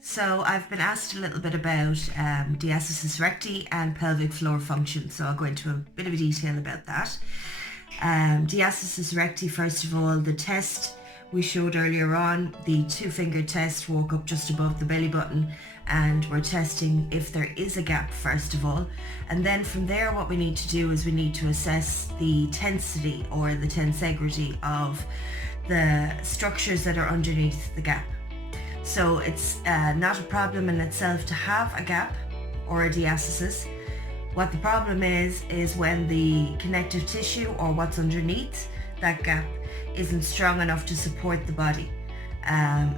So I've been asked a little bit about diastasis recti and pelvic floor function, so I'll go into a bit of detail about that. Diastasis recti, first of all, the test we showed earlier on, the 2-finger test, walk up just above the belly button, and we're testing if there is a gap first of all, and then from there what we need to do is we need to assess the tensity or the tensegrity of the structures that are underneath the gap. So it's not a problem in itself to have a gap or a diastasis. What the problem is when the connective tissue or what's underneath that gap isn't strong enough to support the body.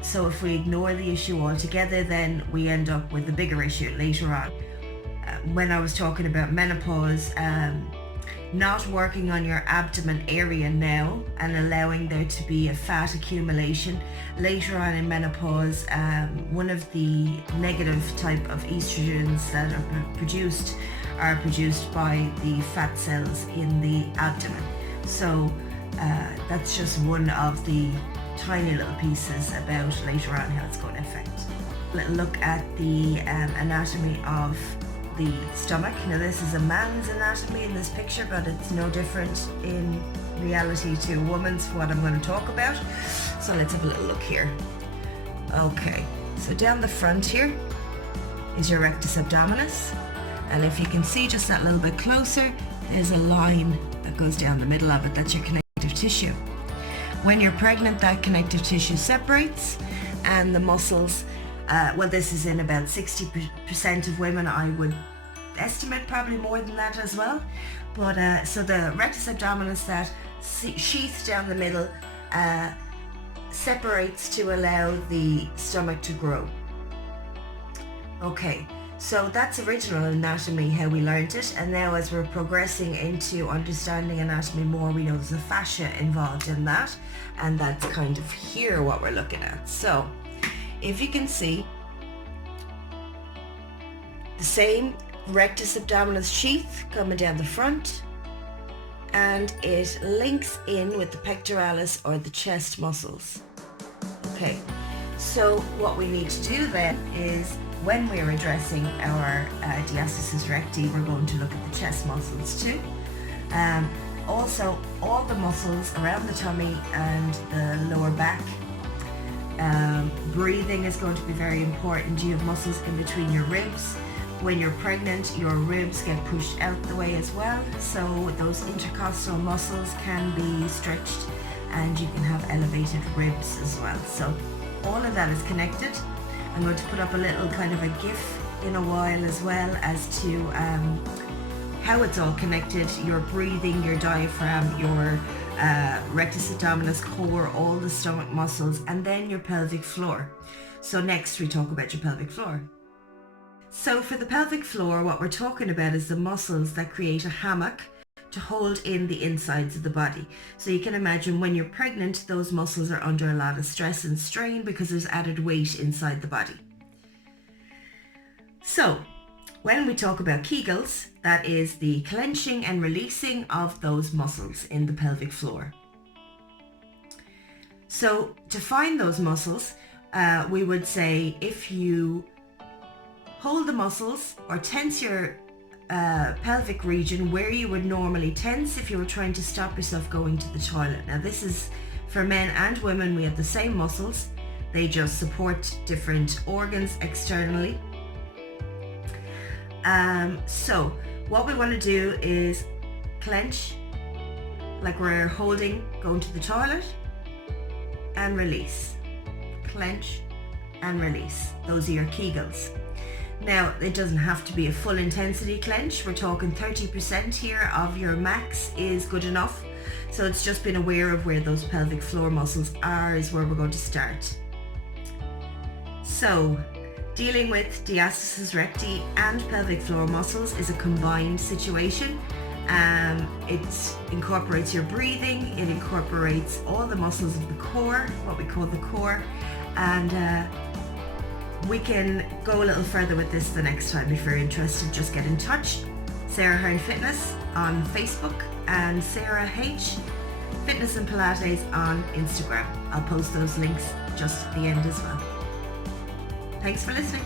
So if we ignore the issue altogether, then we end up with a bigger issue later on. When I was talking about menopause, not working on your abdomen area now and allowing there to be a fat accumulation later on in menopause, one of the negative type of estrogens that are produced by the fat cells in the abdomen. So that's just one of the tiny little pieces about later on how it's going to affect. Let's look at the anatomy of the stomach. Now this is a man's anatomy in this picture, but it's no different in reality to a woman's, what I'm going to talk about. So let's have a little look here. Okay, so down the front here is your rectus abdominis, and if you can see just that little bit closer, there's a line that goes down the middle of it. That's your connective tissue. When you're pregnant, that connective tissue separates and the muscles, well, this is in about 60% of women. I would estimate probably more than that as well. But so the rectus abdominis, that sheath down the middle, separates to allow the stomach to grow. Okay, so that's original anatomy, how we learned it, and now as we're progressing into understanding anatomy more, we know there's a fascia involved in that, and that's kind of here what we're looking at. So if you can see, the same rectus abdominis sheath coming down the front, and it links in with the pectoralis or the chest muscles. Okay, so what we need to do then is, when we're addressing our diastasis recti, we're going to look at the chest muscles too. Also, all the muscles around the tummy and the lower back. Breathing is going to be very important. You have muscles in between your ribs. When you're pregnant, your ribs get pushed out the way as well, so those intercostal muscles can be stretched and you can have elevated ribs as well. So all of that is connected. I'm going to put up a little kind of a GIF in a while as well as to how it's all connected. Your breathing, your diaphragm, your rectus abdominis core, all the stomach muscles, and then your pelvic floor. So next we talk about your pelvic floor. So for the pelvic floor, what we're talking about is the muscles that create a hammock to hold in the insides of the body. So you can imagine when you're pregnant, those muscles are under a lot of stress and strain because there's added weight inside the body. So when we talk about Kegels, that is the clenching and releasing of those muscles in the pelvic floor. So to find those muscles, we would say if you hold the muscles or tense your pelvic region where you would normally tense if you were trying to stop yourself going to the toilet. Now this is for men and women. We have the same muscles, they just support different organs externally. So what we want to do is clench like we're holding going to the toilet, and release, clench and release. Those are your Kegels. Now, it doesn't have to be a full intensity clench. We're talking 30% here of your max is good enough. So it's just being aware of where those pelvic floor muscles are is where we're going to start. So, dealing with diastasis recti and pelvic floor muscles is a combined situation. It incorporates your breathing, it incorporates all the muscles of the core, what we call the core, and we can go a little further with this the next time. If you're interested, just get in touch. Sarah Hearn Fitness on Facebook and Sarah H Fitness and Pilates on Instagram. I'll post those links just at the end as well. Thanks for listening.